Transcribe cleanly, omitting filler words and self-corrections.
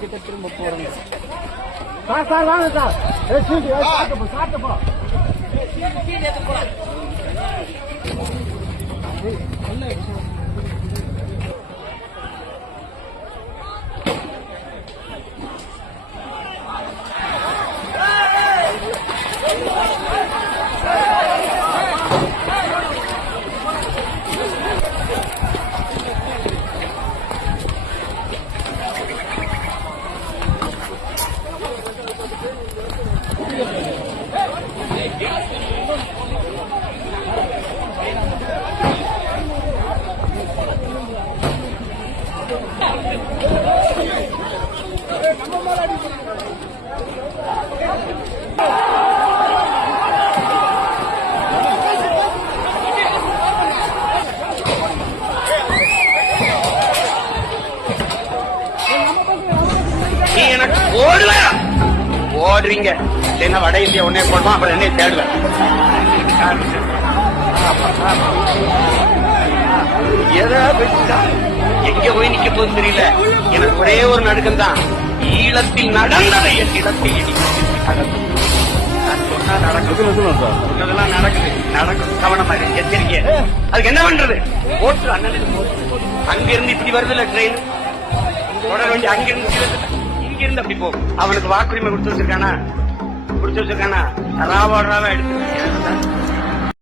கிட்ட திரும்ப போறோம் சார். சார் வாங்க சார். சாப்பிட்டு போ. ஓடுறீங்க என்ன வட இந்தியா உடனே போடுமா, அப்புறம் என்ன தேடுவேன். எங்க போய் நிக்க போகுது தெரியல. எனக்கு ஒரே ஒரு நடுக்கம் தான், ஈழத்தில் நடந்ததை என் இடத்தில் நடக்குது. நடக்கும். கவனமா எச்சரிக்கை. அதுக்கு என்ன பண்றது? ஓட்டு அண்ணனுக்கு அங்கிருந்து இப்படி வருதுல ட்ரெயின் தொடர வேண்டிய, அங்கிருந்து அப்படி போகும். அவனுக்கு வாக்குரிமை கொடுத்து வச்சிருக்கானா ராவா எடுத்து